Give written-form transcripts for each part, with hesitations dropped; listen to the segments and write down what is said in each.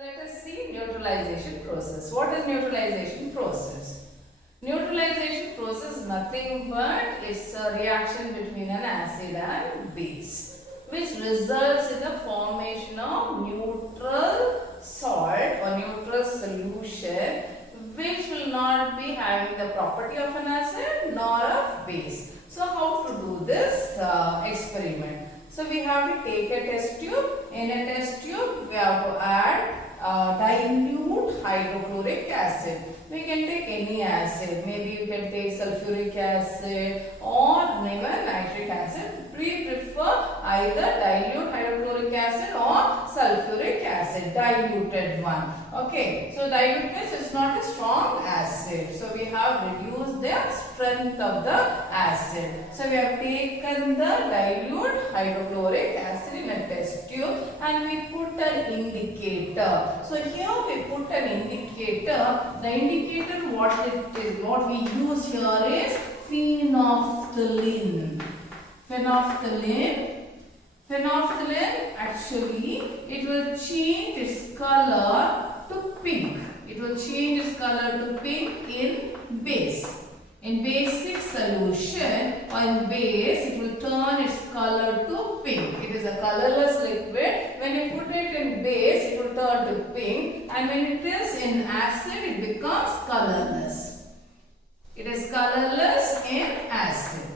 Let us see neutralization process. What is neutralization process? Neutralization process is nothing but it's a reaction between an acid and base, which results in the formation of neutral salt or neutral solution, which will not be having the property of an acid nor of base. So how to do this experiment? So we have to take a test tube. In a test tube, we have to add dilute hydrochloric acid. We can take any acid. Maybe you can take sulfuric acid or even nitric acid. We prefer either dilute hydrochloric acid or sulfuric acid, diluted one. Okay, so dilute means it's not a strong acid. So we have reduced the strength of the acid. So we have taken the dilute hydrochloric acid in a test tube and we put an indicator. So here we put an indicator. The indicator what we use here is phenolphthalein. Phenolphthalein actually it will change its color to pink. It will change its color to pink in base. In basic solution or in base, it will turn its color to pink. It is a colorless liquid. When you put it in base, it will turn to pink, and when it is in acid, it becomes colorless. It is colorless in acid.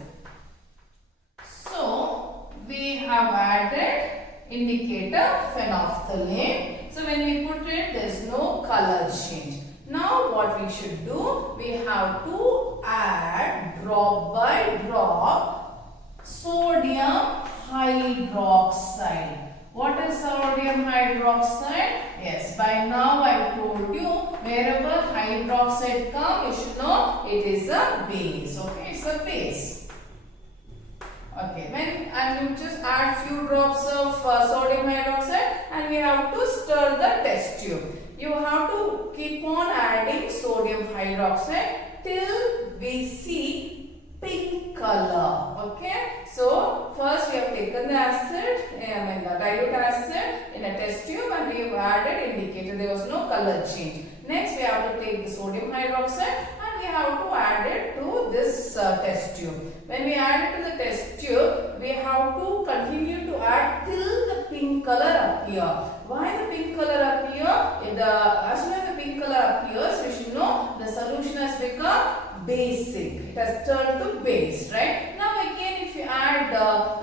So we have added indicator phenolphthalein. So when we put it, there is no color change. Now what we should do, we have to add drop by drop sodium hydroxide. What is sodium hydroxide? Yes, by now I told you wherever hydroxide comes, you should know it is a base. Okay, it's a base. Okay, and you just add few drops of sodium hydroxide and we have to stir the test tube. You have to keep on adding sodium hydroxide till we see pink color. Okay. So first we have taken the acid, the dilute acid in a test tube and we have added indicator. There was no color change. Next we have to take the sodium hydroxide and we have to add it to this test tube. When we add it to the test tube, we have to continue to add till the pink color appear. Why the pink color appear? As soon as the pink color appears, we should know the solution has become basic. It has turned to base, right? Now again, if you add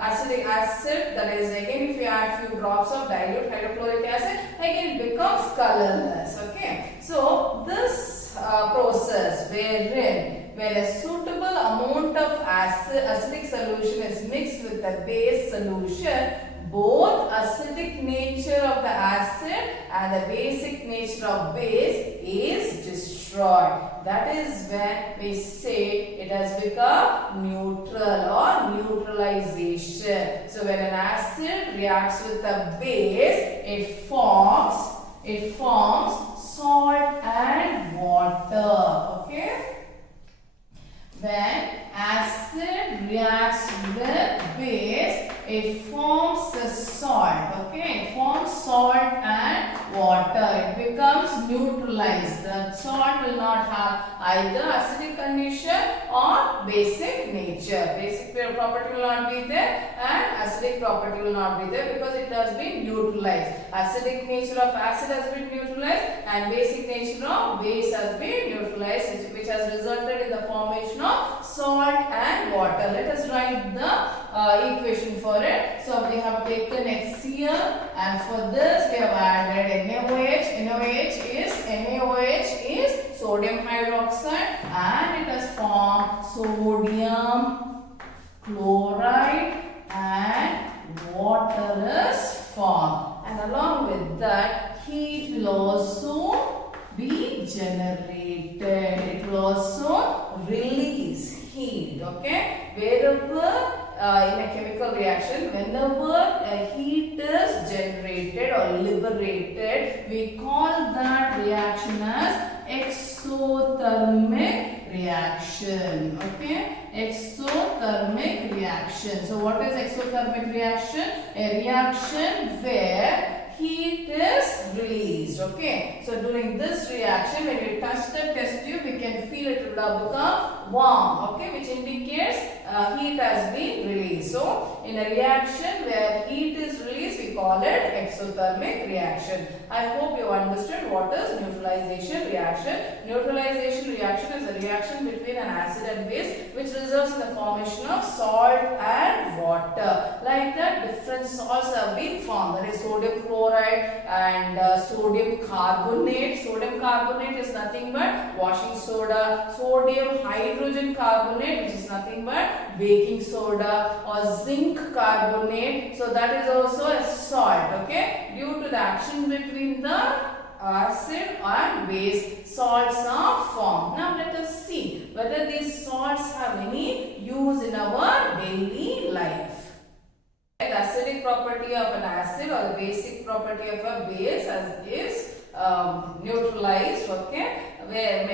acetic acid, that is again if you add few drops of dilute hydrochloric acid, again it becomes colorless. Okay. So this process wherein when a suitable amount of acidic solution is mixed with the base solution, both acidic nature of the acid and the basic nature of base is destroyed. That is when we say it has become neutral or neutralization. So when an acid reacts with a base, it forms salt and water. Okay. When acid reacts with base, it forms a salt. Okay, it forms salt and water. It becomes neutralized. The salt will not have either acidic condition or basic nature. Basic property will not be there and acidic property will not be there because it has been neutralized. Acidic nature of acid has been neutralized and basic nature of base has been neutralized, which has resulted in the formation of salt and water. Let us write the equation for it. So we have taken HCl and for this we have added NaOH. NaOH is sodium hydroxide and it has formed sodium chloride and water is formed. And along with that, heat will also be generated. It will also release heat. Okay, wherever in a chemical reaction, whenever a heat is generated or liberated, we call that reaction as exothermic reaction. Okay, exothermic reaction. So what is exothermic reaction? A reaction where heat is released. Okay. Okay, so during this reaction, when we touch the test tube, we can feel it will become warm. Okay, which indicates heat has been released. So in a reaction where heat is released, we call it exothermic reaction. I hope you understood what is neutralization reaction. Neutralization reaction is a reaction between an acid and base which results in the formation of salt and water. Like that, different salts have been formed. That is sodium chloride and sodium carbonate. Sodium carbonate is nothing but washing soda. Sodium hydrogen carbonate, which is nothing but baking soda, or zinc carbonate. So that is also a salt. Okay, due to the action between the acid and base, salts are formed. Now let us see whether these salts have any use in our daily life. The acidic property of an acid or the basic property of a base is neutralized. Okay, where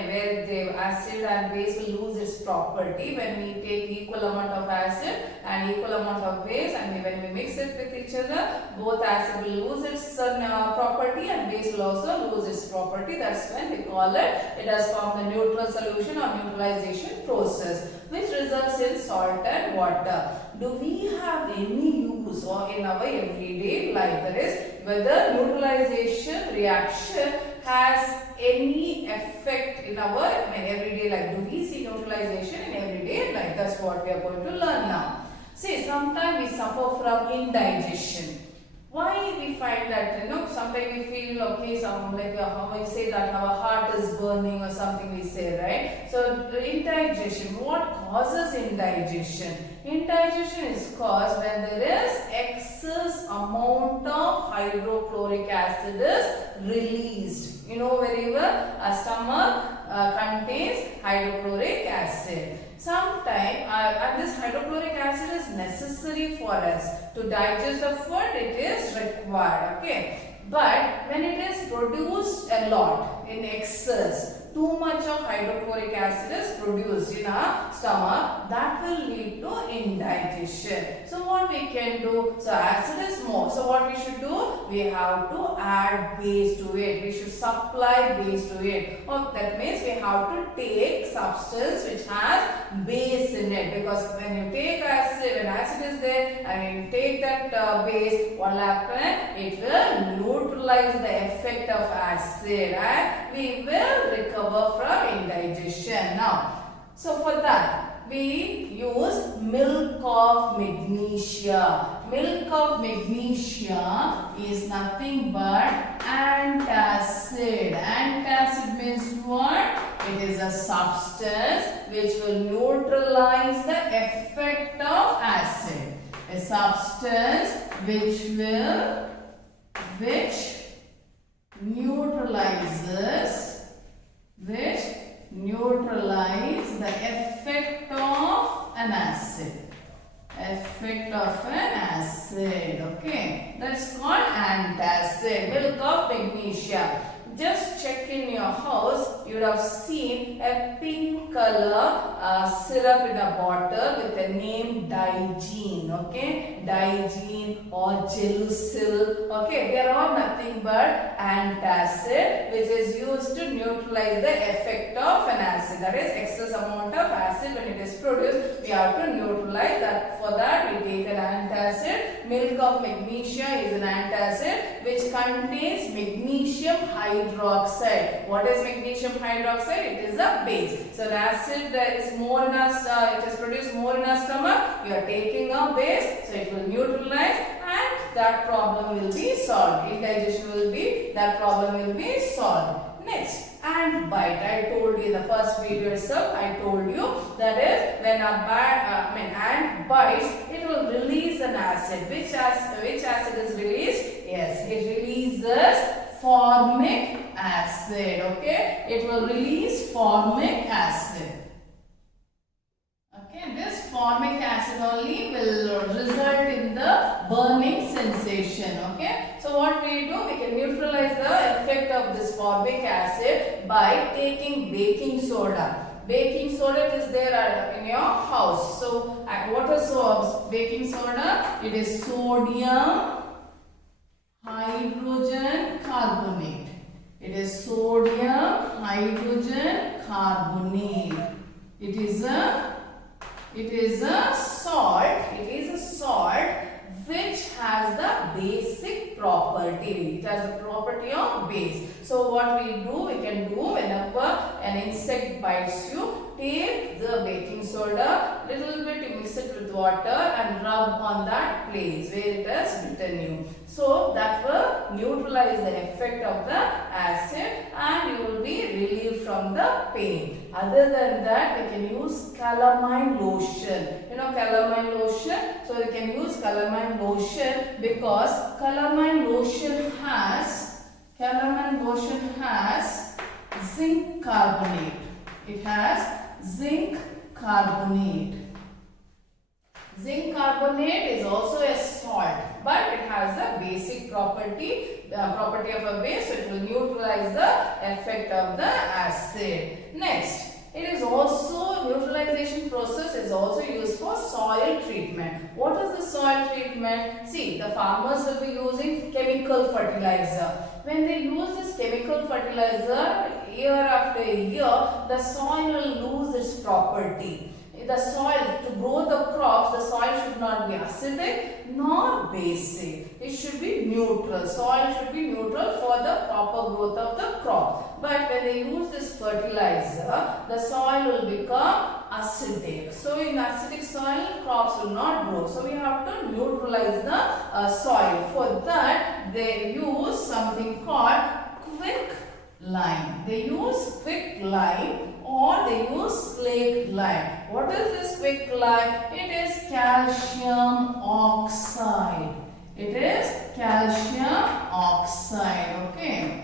the acid and base will lose its property when we take equal amount of acid and equal amount of base, and when we mix it with each other, both acid will lose its property and base will also lose its property. That's when we call it has formed the neutral solution or neutralization process, which results in salt and water. Do we have any use or in our everyday life? That is, whether neutralization reaction has any effect in our everyday life. Do we see neutralization in everyday life? That's what we are going to learn now. See, sometimes we suffer from indigestion. Why we find that, sometimes we feel okay, how we say that our heart is burning or something we say, right? So indigestion, what causes indigestion? Indigestion is caused when there is excess amount of hydrochloric acid is released. You know very well, our stomach contains hydrochloric acid. Sometimes, and this hydrochloric acid is necessary for us to digest the food, it is required, okay. But when it is produced a lot in excess, too much of hydrochloric acid is produced in our stomach, that will lead to indigestion. So what we can do, so acid is more, so what we should do, we have to add base to it, we should supply base to it. That means we have to take substance which has base in it, because when you take acid, when acid is there and you take that base, what will happen? It will neutralize the effect of acid and we will recover from indigestion. Now, so for that we use milk of magnesia. Milk of magnesia is nothing but antacid. Antacid means what? It is a substance which will neutralize the effect of acid. A substance which neutralize the effect of an acid. Okay, that's called antacid. Milk of magnesia. Just check in your house, you would have seen a pink color syrup in a bottle with the name Digene, okay, Digene or Gelusil, okay, they are all nothing but antacid which is used to neutralize the effect of an acid. That is, excess amount of acid when it is produced, we have to neutralize that. For that we take an antacid. Milk of magnesia is an antacid which contains magnesium hydroxide. What is magnesium hydroxide? It is a base. So the acid is more in our, it is produced more in our stomach. You are taking a base, so it will neutralize and that problem will be solved. Indigestion will be, that problem will be solved. Next, ant bite. I told you in the first video itself, I told you that is when ant bites, it will release an acid. Which acid is released? Yes, it releases formic acid. Okay, it will release formic acid. Okay, this formic acid only will result in the burning sensation. Okay, so what we do, we can neutralize the effect of this formic acid by taking baking soda. Baking soda is there in your house. So what is baking soda? It is sodium hydrogen carbonate. carbonate. It is a salt. It is a salt which has the basic property. It has the property of base. So what we can do whenever an insect bites you, take the baking soda, little bit you mix it with water and rub on that place where it has bitten you. So that will neutralize the effect of the acid and you will be relieved from the pain. Other than that, we can use calamine lotion. You know calamine lotion? So we can use calamine lotion because calamine lotion has zinc carbonate. It has zinc carbonate. Zinc carbonate is also a salt, but it has the basic property, the property of a base, so it will neutralize the effect of the acid. Next, it is also, neutralization process is also used for soil treatment. What is the soil treatment? See, the farmers will be using chemical fertilizer. When they use this chemical fertilizer, year after year, the soil will lose its property. The soil, to grow the crops, the soil should not be acidic nor basic. It should be neutral. Soil should be neutral for the proper growth of the crop. But when they use this fertilizer, the soil will become acidic. So in acidic soil, crops will not grow. So we have to neutralize the soil. For that, they use something called quick lime. They use quick lime or they use slaked lime. What is this quick lime? It is calcium oxide. It is calcium oxide. Okay.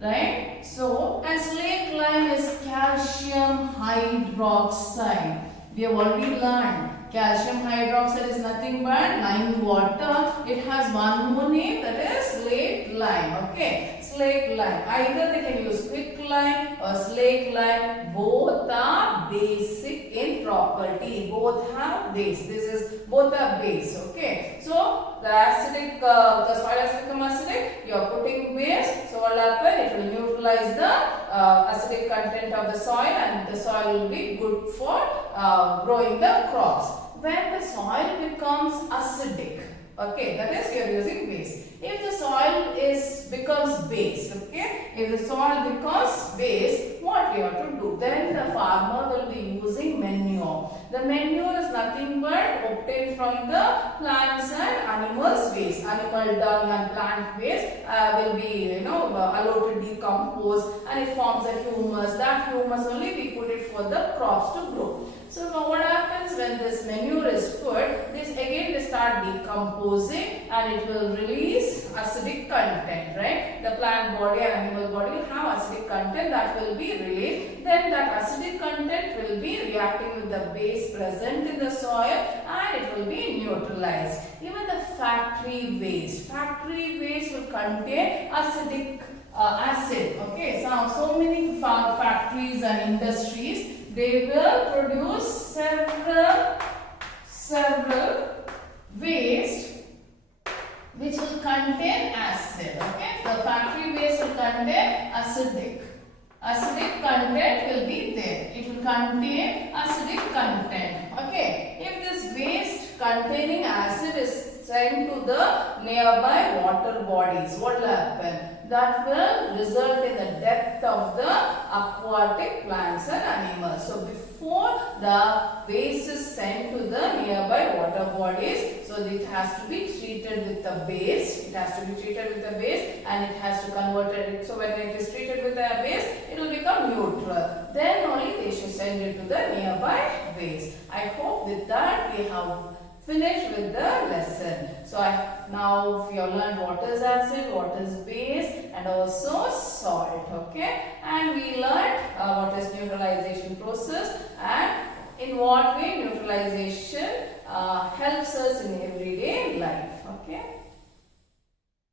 Right? So, and slaked lime is calcium hydroxide. We have already learned calcium hydroxide is nothing but lime water. It has one more name, that is slaked lime. Okay. Slaked lime. Either they can use quick lime or slaked lime. Both are basic in property. Both have base. Both are base. Okay. So the acidic, the soil has become acidic. You are putting base. So what will happen? It will neutralize the acidic content of the soil, and the soil will be good for growing the crops. When the soil becomes acidic, okay, that is you are using base. If the soil becomes base, okay, if the soil becomes base, what we have to do? Then the farmer will be using manure. The manure is nothing but obtained from the plants and animals waste. Animal dung and plant waste will be allowed to decompose, and it forms a humus. That humus only we put it for the crops to grow. So now what happens when this manure is put? This again they start decomposing and it will release acidic content, right? The plant body and animal body will have acidic content that will be released. Then that acidic content will be reacting with the base present in the soil and it will be neutralized. Even the factory waste will contain acidic acid. Okay, so many factories and industries, they will produce several waste which will contain acid. Okay, the factory waste will contain acidic content will be there. It will contain acidic content. Okay, if this waste containing acid is sent to the nearby water bodies, what will happen? That will result in the death of the aquatic plants and animals. So before the waste is sent to the nearby water bodies, so it has to be treated with the base. It has to be treated with the base and it has to convert it. So when it is treated with the base, it will become neutral. Then only they should send it to the nearby waste. I hope with that we have finished with the lesson. So now we have learned what is acid, what is base, and also salt. Okay, and we learned what is neutralization process and in what way neutralization helps us in everyday life.